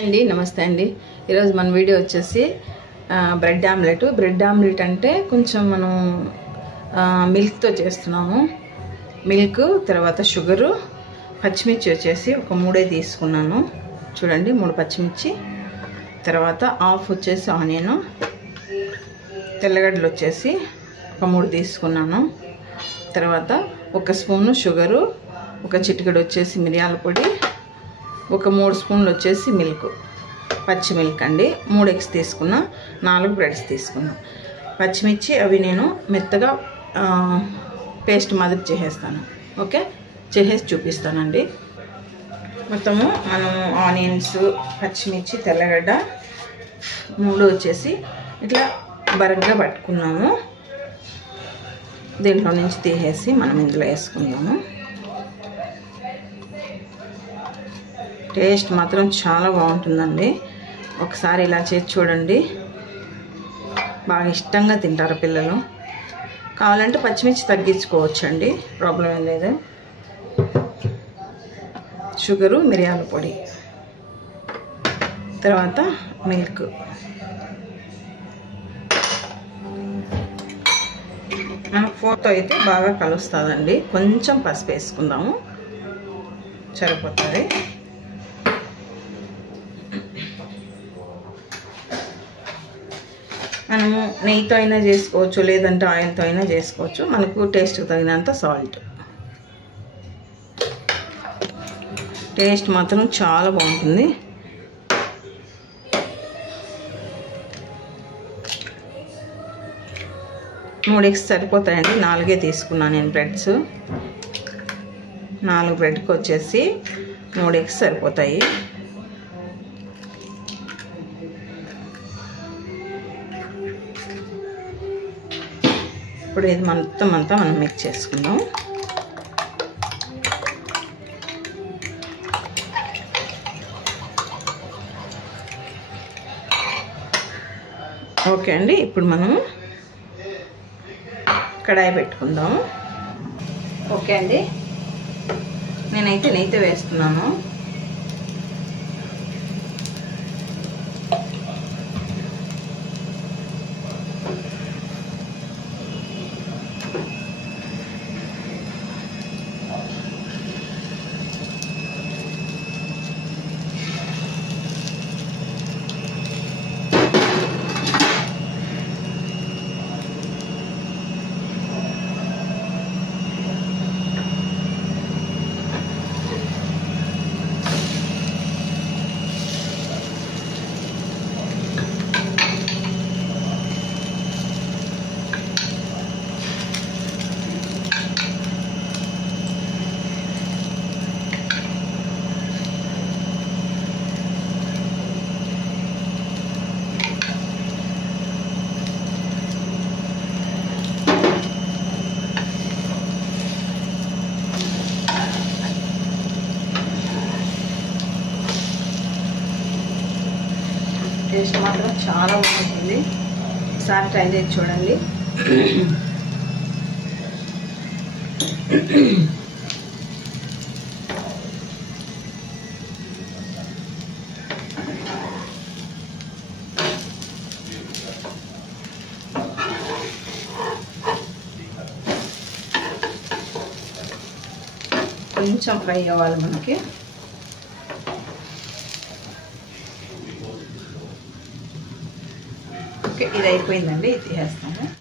అండి నమస్తే అండి. ఈరోజు మన వీడియో వచ్చేసి బ్రెడ్ ఆమ్లెట్. బ్రెడ్ ఆమ్లెట్ అంటే కొంచెం మనం మిల్క్తో చేస్తున్నాము. మిల్క్ తర్వాత షుగరు, పచ్చిమిర్చి వచ్చేసి ఒక 3 తీసుకున్నాను. చూడండి, 3 పచ్చిమిర్చి, తర్వాత హాఫ్ వచ్చేసి ఆనియను, తెల్లగడ్డలు వచ్చేసి ఒక 3 తీసుకున్నాను. తర్వాత 1 స్పూను షుగరు, ఒక చిటికెడు వచ్చేసి మిరియాల పొడి, ఒక 3 స్పూన్లు వచ్చేసి మిల్క్, పచ్చి మిల్క్ అండి. 3 ఎగ్స్ తీసుకున్నా, 4 బ్రెడ్స్ తీసుకున్నా. పచ్చిమిర్చి అవి నేను మెత్తగా పేస్ట్ మాదిరి చేసేస్తాను. ఓకే, చేసేసి చూపిస్తానండి. మొత్తము మనం ఆనియన్స్, పచ్చిమిర్చి, తెల్లగడ్డ 3 వచ్చేసి ఇట్లా బరగ్గా పట్టుకున్నాము. దీంట్లో నుంచి తీసేసి మనం ఇందులో వేసుకుందాము. టేస్ట్ మాత్రం చాలా బాగుంటుందండి. ఒకసారి ఇలా చేసి చూడండి, బాగా ఇష్టంగా తింటారు పిల్లలు. కావాలంటే పచ్చిమిర్చి తగ్గించుకోవచ్చండి, ప్రాబ్లం ఏం లేదు. షుగరు, మిరియాల పొడి, తర్వాత మిల్క్, మనకు 4తో అయితే బాగా కలుస్తుందండి. కొంచెం పసుపు వేసుకుందాము, సరిపోతుంది. మనము నెయ్యితో అయినా చేసుకోవచ్చు, లేదంటే ఆయిల్తో అయినా చేసుకోవచ్చు. మనకు టేస్ట్కి తగినంత సాల్ట్. టేస్ట్ మాత్రం చాలా బాగుంటుంది. మూడు ఎగ్స్ సరిపోతాయండి, 4 తీసుకున్నాను నేను బ్రెడ్స్. 4 బ్రెడ్కి వచ్చేసి 3 ఎగ్స్ సరిపోతాయి. ఇప్పుడు ఇది మొత్తం అంతా మనం మిక్స్ చేసుకుందాం. ఓకే అండి, ఇప్పుడు మనం కడాయి పెట్టుకుందాం. ఓకే అండి, నేనైతే నెయ్యితో వేస్తున్నాను. టేస్ట్ మాత్రం చాలా బాగుంటుంది. ఒకసారి ట్రై చేసి చూడండి. కొంచెం ఫ్రై అవ్వాలి మనకి. ఓకే, ఇది అయిపోయిందండి, ఇది తీసేస్తాము.